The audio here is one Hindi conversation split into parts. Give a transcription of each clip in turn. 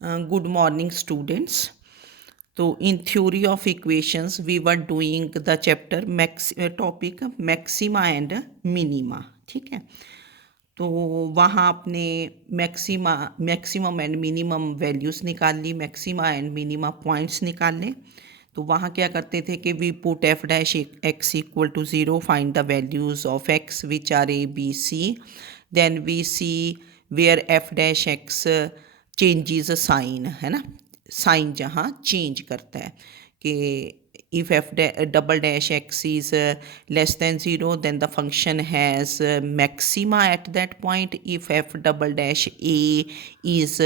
Good morning, students. So, in theory of equations, we were doing the chapter topic maxima and minima. ठीक है, तो वहाँ आपने मैक्सिमम एंड मिनिमम वैल्यूज़ निकाल ली, मैक्सिमा एंड मिनिमा पॉइंट्स निकालने। तो वहाँ क्या करते थे कि we put f dash x equal to zero, find the values of x which are a b c, then we see where f dash x changes sign, है ना, साइन जहाँ चेंज करता है कि if f double dash x is less than 0, then the function has maxima at that point. If f double dash a is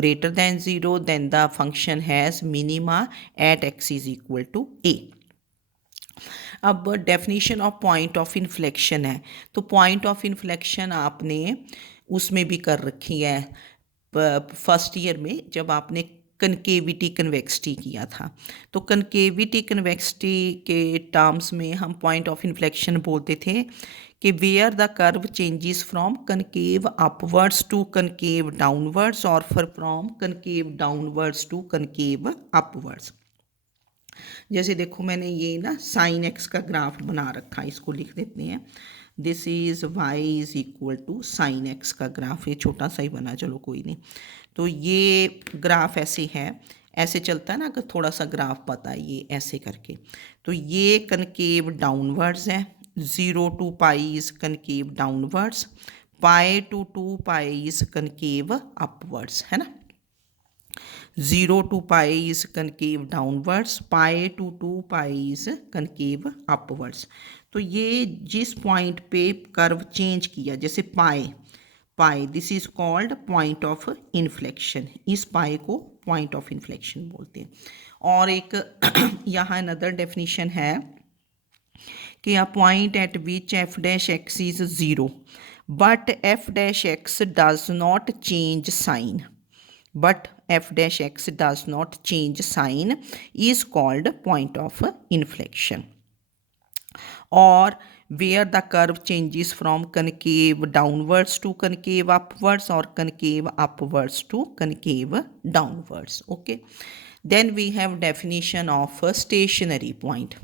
greater than 0, then the function has minima at x is equal to a. अब definition of point of inflection है, तो पॉइंट ऑफ इन्फ्लेक्शन आपने उसमें भी कर रखी है फर्स्ट ईयर में जब आपने कनकेविटी कन्वेक्सिटी किया था। तो कनकेविटी कन्वेक्सिटी के टर्म्स में हम पॉइंट ऑफ इन्फ्लेक्शन बोलते थे कि where the curve changes from concave upwards to concave downwards और from concave downwards to concave upwards. जैसे देखो मैंने ये ना साइन एक्स का ग्राफ बना रखा है, इसको लिख देते हैं। This is y is equal to sine x का ग्राफ, ये छोटा सा ही बना, चलो कोई नहीं। तो ये ग्राफ ऐसे है, ऐसे चलता है ना, अगर थोड़ा सा ग्राफ पता है ये ऐसे करके। तो ये कनकेव डाउनवर्ड्स है, 0 to pi is concave downwards, pi to 2 pi is concave upwards, है ना। 0 to pi is concave downwards, pi to 2 pi is concave upwards। तो ये जिस पॉइंट पे कर्व चेंज किया, जैसे पाई this is called point of inflection, इस पाई को पॉइंट ऑफ इन्फ्लेक्शन बोलते हैं। और एक यहाँ अनदर डेफिनेशन है कि a point at which f dash x is 0 but f dash x does not change sign, but f dash x does not change sign is called point of inflection, or where the curve changes from concave downwards to concave upwards or concave upwards to concave downwards. Okay, then we have definition of a stationary point.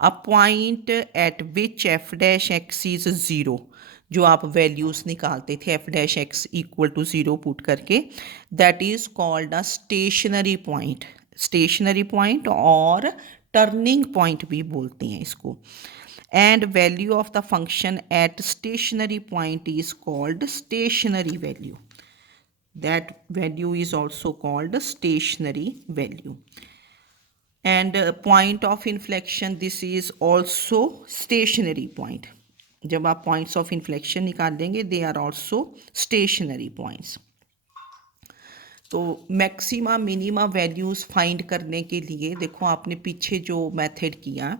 A point at which f dash x is 0, जो आप वैल्यूज़ निकालते थे F dash x equal to 0 put करके, that is called a stationary point. Stationary point और टर्निंग पॉइंट भी बोलते हैं इसको। And value of the function at stationary point is called stationary value, that value is also called stationary value. And point of inflection, this is also stationary point. जब आप पॉइंट्स ऑफ इन्फ्लेक्शन निकाल देंगे they are also stationary points. तो मैक्सिमा मिनिमा वैल्यूज़ फाइंड करने के लिए देखो आपने पीछे जो मेथड किया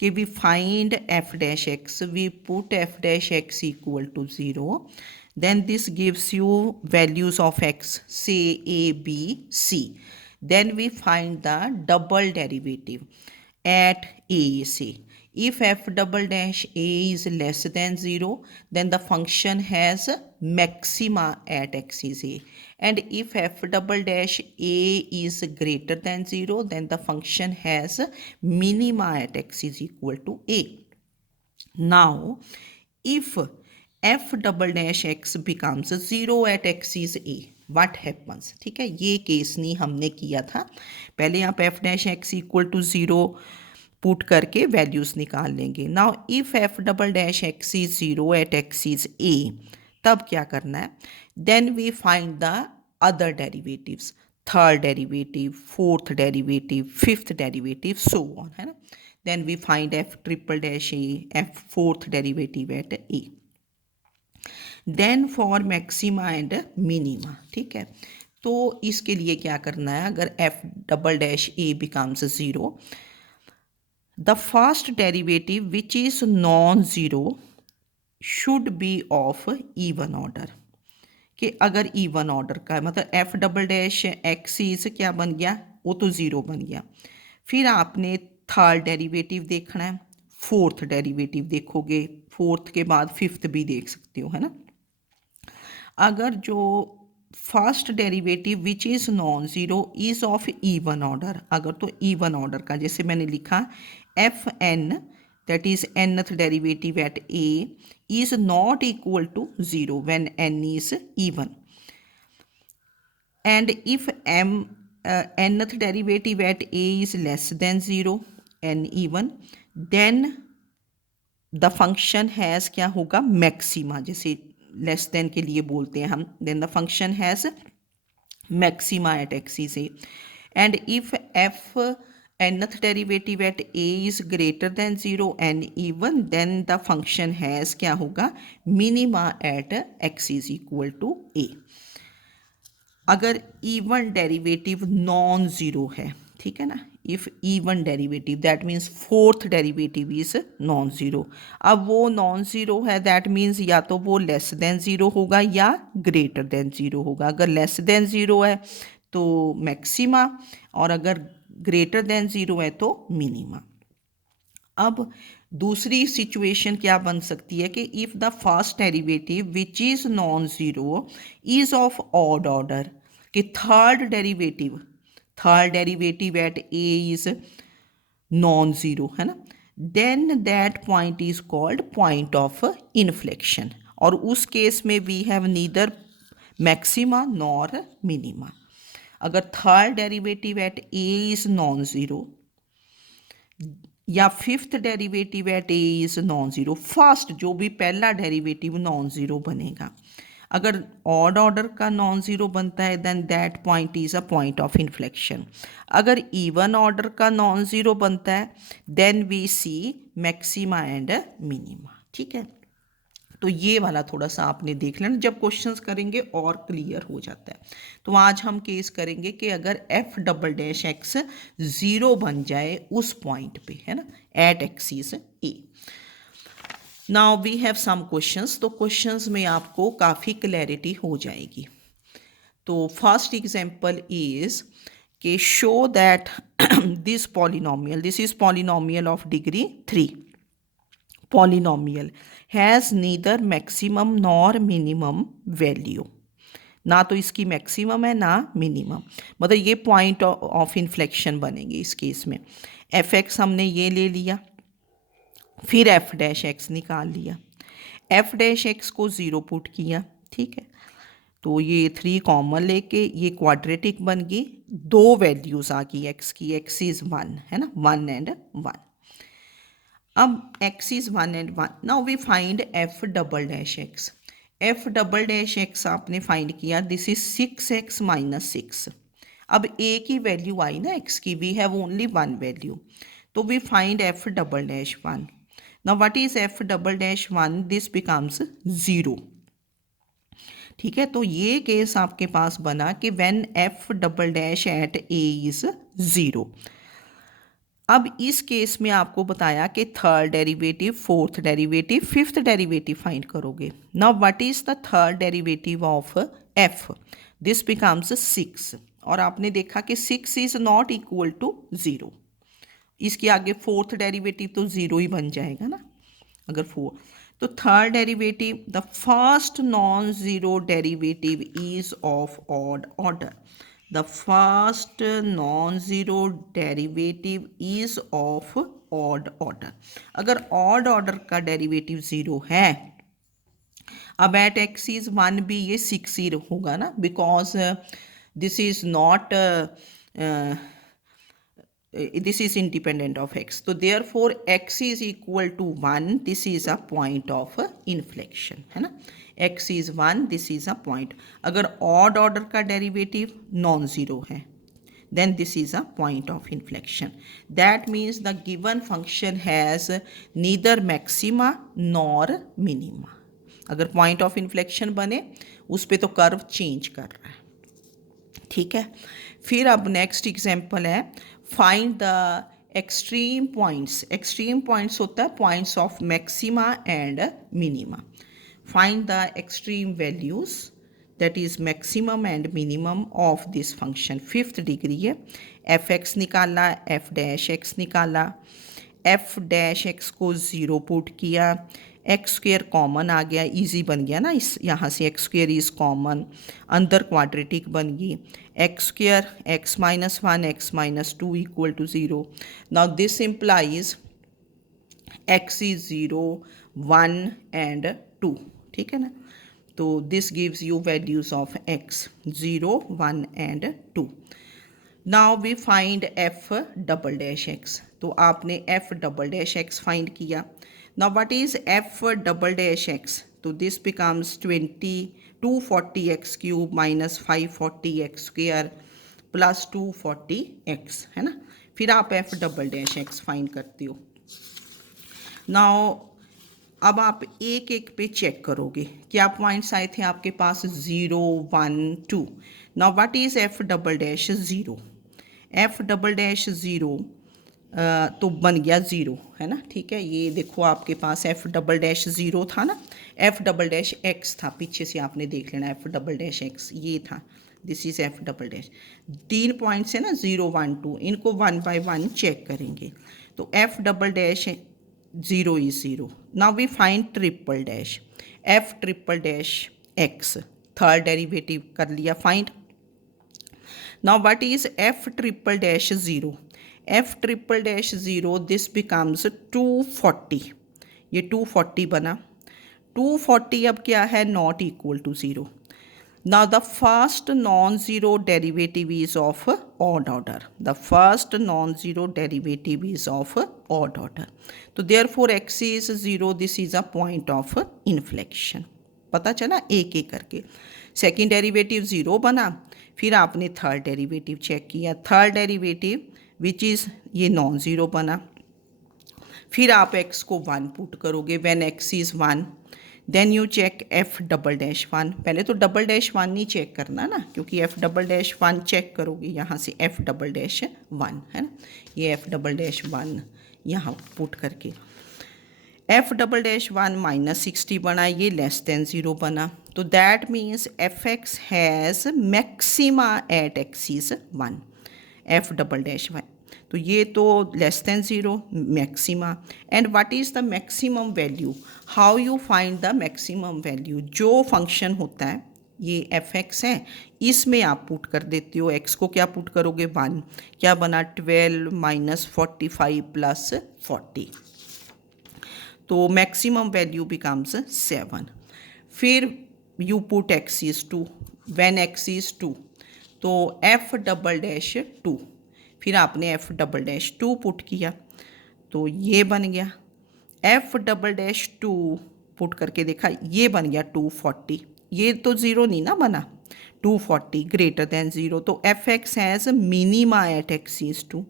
कि we find f dash x, we put f dash x equal to 0, then this gives you values of x, say a b c, then we find the double derivative at a, say if f double dash a is less than 0, then the function has maxima at x is a, and if f double dash a is greater than 0, then the function has minima at x is equal to a. Now if f double dash x becomes 0 at x is a, what happens? ठीक है, ये केस नहीं हमने किया था। पहले आप f dash x equal to 0 put करके वैल्यूज़ निकाल लेंगे। Now if f double dash x is 0 at x is a, तब क्या करना है? Then we find the other derivatives, third derivative, fourth derivative, fifth derivative, so on, है ना। Then we find f triple dash a, f fourth derivative at a, then for maxima and minima. ठीक है, तो इसके लिए क्या करना है? अगर f double dash a becomes 0, the first derivative which is non-zero should be of even order, कि अगर even order का है मतलब f double dash x is क्या बन गया, वो तो 0 बन गया। फिर आपने थर्ड डेरिवेटिव देखना है, फोर्थ डेरिवेटिव देखोगे, फोर्थ के बाद फिफ्थ भी देख सकते हो, है ना। अगर जो first derivative which is non zero is of even order, अगर तो इवन ऑर्डर का, जैसे मैंने लिखा f n that is nth derivative at a is not equal to zero when n is even, and if nth derivative at a is less than 0 n even, then the function has क्या होगा मैक्सिमा, जैसे लेस देन के लिए बोलते हैं हम, then the function has maxima at x is a, and if f nth derivative at a is greater than 0 n even, then the function has क्या होगा minima at x is equal to a. अगर इवन डेरिवेटिव नॉन ज़ीरो है, ठीक है ना, if even derivative that means fourth derivative is non zero. अब वो नॉन ज़ीरो है दैट मीन्स या तो वो लेस देन ज़ीरो होगा या ग्रेटर देन ज़ीरो होगा। अगर लेस देन ज़ीरो है तो मैक्सिमा, और अगर ग्रेटर देन ज़ीरो है तो मिनिमा। अब दूसरी सिचुएशन क्या बन सकती है कि if the first derivative which is non zero is of odd order, कि third derivative at a is non zero, है ना, then that point is called point of inflection, और उस केस में we have neither maxima nor minima. अगर third derivative at a is non zero या fifth derivative at a is non zero, first जो भी पहला डेरिवेटिव नॉन ज़ीरो बनेगा, अगर ऑड ऑर्डर का नॉन ज़ीरो बनता है then that point is a point of inflection. अगर इवन ऑर्डर का नॉन ज़ीरो बनता है then we see maxima and minima, ठीक है। तो ये वाला थोड़ा सा आपने देख लेना, जब क्वेश्चंस करेंगे और क्लियर हो जाता है। तो आज हम केस करेंगे कि अगर f double dash x zero बन जाए उस पॉइंट पे, है ना, at x is a. Now we have some questions, तो क्वेश्चंस में आपको काफ़ी क्लैरिटी हो जाएगी। तो फर्स्ट एग्जांपल इज कि show that this polynomial, this is polynomial of degree 3, polynomial has neither maximum nor minimum value, ना तो इसकी मैक्सिमम है ना मिनिमम, मतलब ये पॉइंट ऑफ इन्फ्लेक्शन बनेंगे इस केस में। एफ एक्स हमने ये ले लिया, फिर एफ डैश एक्स निकाल लिया, एफ डैश एक्स को ज़ीरो पुट किया, ठीक है, तो ये 3 कॉमन लेके ये क्वाड्रेटिक बन गई, दो वैल्यूज़ आ गई एक्स की, एक्स इज़ 1, है ना, 1 एंड 1। अब x is 1 and 1, now we find f double dash x. f double dash x आपने फाइंड किया, दिस इज 6x माइनस 6। अब a की वैल्यू आई ना x की, वी हैव ओनली 1 वैल्यू, तो we find f double dash 1। Now what is f double dash 1, this becomes 0, ठीक है। तो ये केस आपके पास बना कि when f double dash at a is 0। अब इस केस में आपको बताया कि third derivative, fourth derivative, fifth derivative find करोगे। Now what is the third derivative of f, this becomes 6, और आपने देखा कि 6 इज नॉट इक्वल टू 0, इसके आगे फोर्थ डेरिवेटिव तो 0 ही बन जाएगा ना, अगर 4, तो third derivative, the first non zero derivative is of odd order, the first non-zero derivative is of odd order। अगर odd order का डेरिवेटिव 0 है, अब एट एक्स इज 1 भी ये 6 ही होगा ना, because this is not this is independent of x, so therefore x is equal to 1, this is a point of inflection, है ना, x is 1, this is a point। अगर odd order का derivative non zero है then this is a point of inflection, that means the given function has neither maxima nor minima। अगर point of inflection बने उस पे तो कर्व चेंज कर रहा है, ठीक है। फिर अब नेक्स्ट एग्जाम्पल है, find the extreme points. Extreme points होता है points of maxima and minima. Find the extreme values that is maximum and minimum of this function. Fifth degree है, एफ एक्स निकाला, एफ डैश एक्स निकाला, एफ डैश एक्स को 0 पुट किया, एक्स स्क्वेयर कॉमन आ गया, इजी बन गया ना, इस यहाँ से एक्स स्क्वेयर इज़ कॉमन, अंदर क्वाड्रेटिक बन गई, x square x minus one x minus two equal to zero. Now this implies x is zero, one and two, ठीक है ना। तो this gives you values of x, zero, one and two. Now we find f double dash x. तो आपने f double dash x find किया। Now what is f double dash x? तो this becomes 240x cube minus 540x square plus 240x, है ना। फिर आप F double dash x find करते हो। नाउ अब आप एक एक पे चेक करोगे, क्या पॉइंट्स आए थे आपके पास? 0, 1, 2। Now what is f double dash zero? F double dash zero तो बन गया ज़ीरो, है ना, ठीक है। ये देखो आपके पास एफ डबल डैश ज़ीरो था ना, एफ डबल डैश एक्स था, पीछे से आपने देख लेना, एफ डबल डैश एक्स ये था, this is F double dash. 3 points है ना, 0, 1, 2, इनको 1 बाय 1 चेक करेंगे। तो f double dash zero is zero. Now we find triple dash, f triple dash x, third derivative कर लिया find. Now what is f triple dash 0? f triple dash 0, this becomes 240, ये 240 बना। 240 अब क्या है? Not equal to zero. Now the first non-zero derivative is of odd order. The first non-zero derivative is of odd order. तो therefore x is 0, this is a point of inflection. पता चला एक एक करके। सेकेंड डेरिवेटिव ज़ीरो बना, फिर आपने थर्ड डेरिवेटिव चेक किया, थर्ड डेरिवेटिव विच इज़ ये नॉन ज़ीरो बना। फिर आप x को 1 पुट करोगे, when x is 1, then you check f double dash 1। पहले तो डबल डैश 1 नहीं चेक करना ना, क्योंकि f डबल डैश 1 चेक करोगे यहाँ से f डबल डैश 1, है ना, ये f डबल डैश 1 यहाँ पुट करके f डबल डैश 1 माइनस 60 बना, ये लेस देन ज़ीरो बना। तो that means F x has maxima eight x is 1, F double dash 1। तो ये तो less than zero maxima. And what is the maximum value? How you find the maximum value? जो फंक्शन होता है, ये एफ एक्स है, इसमें आप पुट कर देते हो, एक्स को क्या पुट करोगे? 1, क्या बना? 12 माइनस 45 प्लस 40, तो मैक्सिमम वैल्यू बिकम्स 7। फिर you put x is 2, when x is 2, तो एफ डबल डैश 2, फिर आपने एफ डबल डैश 2 पुट किया, तो ये बन गया। एफ डबल डैश 2 पुट करके देखा, ये बन गया 240, ये तो ज़ीरो नहीं ना बना, 240 ग्रेटर दैन ज़ीरो। तो f x has minima at x is 2,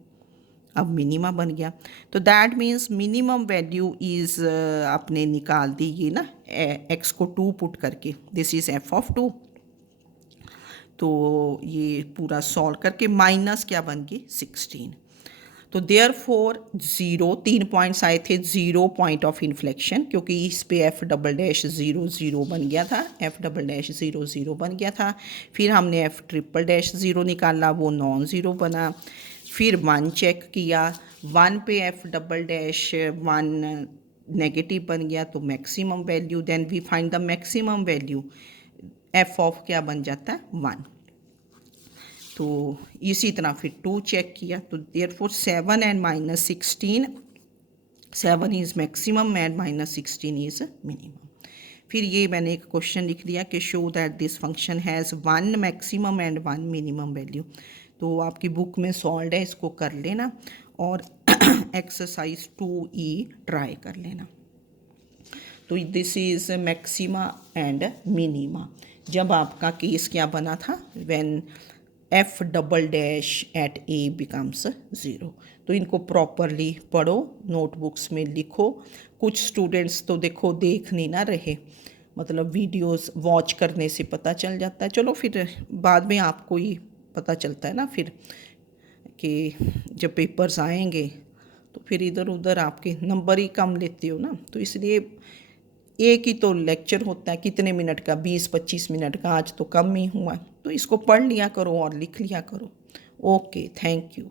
अब मिनिमा बन गया। तो that means minimum value is आपने निकाल दी ये ना, एक्स को 2 पुट करके, दिस इज़ एफ ऑफ 2। तो ये पूरा सॉल्व करके माइनस क्या बन गई? 16। तो देयर फोर ज़ीरो, 3 पॉइंट्स आए थे, ज़ीरो पॉइंट ऑफ इन्फ्लेक्शन, क्योंकि इस पे F double dash zero zero बन गया था, F double dash zero zero बन गया था। फिर हमने एफ ट्रिपल डैश ज़ीरो निकाला, वो नॉन ज़ीरो बना। फिर 1 चेक किया, 1 पे एफ डबल डैश 1 नेगेटिव बन गया, तो maximum value, then we find the maximum value, f of क्या बन जाता है? 1। तो इसी तरह फिर 2 चेक किया, तो therefore 7 and minus 16, 7 is maximum and minus 16 is minimum. फिर ये मैंने एक क्वेश्चन लिख दिया कि show that this function has 1 maximum and 1 minimum value. तो आपकी बुक में सॉल्व है, इसको कर लेना और एक्सरसाइज 2E ट्राई कर लेना। तो this is maxima and minima. जब आपका केस क्या बना था? When f double dash at a becomes zero. तो इनको प्रॉपरली पढ़ो, नोटबुक्स में लिखो। कुछ स्टूडेंट्स तो देखो देख नहीं ना रहे, मतलब वीडियोस वॉच करने से पता चल जाता है। चलो फिर बाद में आपको ही पता चलता है ना फिर, कि जब पेपर्स आएंगे तो फिर इधर उधर आपके नंबर ही कम लेते हो ना। तो इसलिए एक ही तो लेक्चर होता है, कितने मिनट का? 20-25 मिनट का, आज तो कम ही हुआ। तो इसको पढ़ लिया करो और लिख लिया करो। Okay, thank you.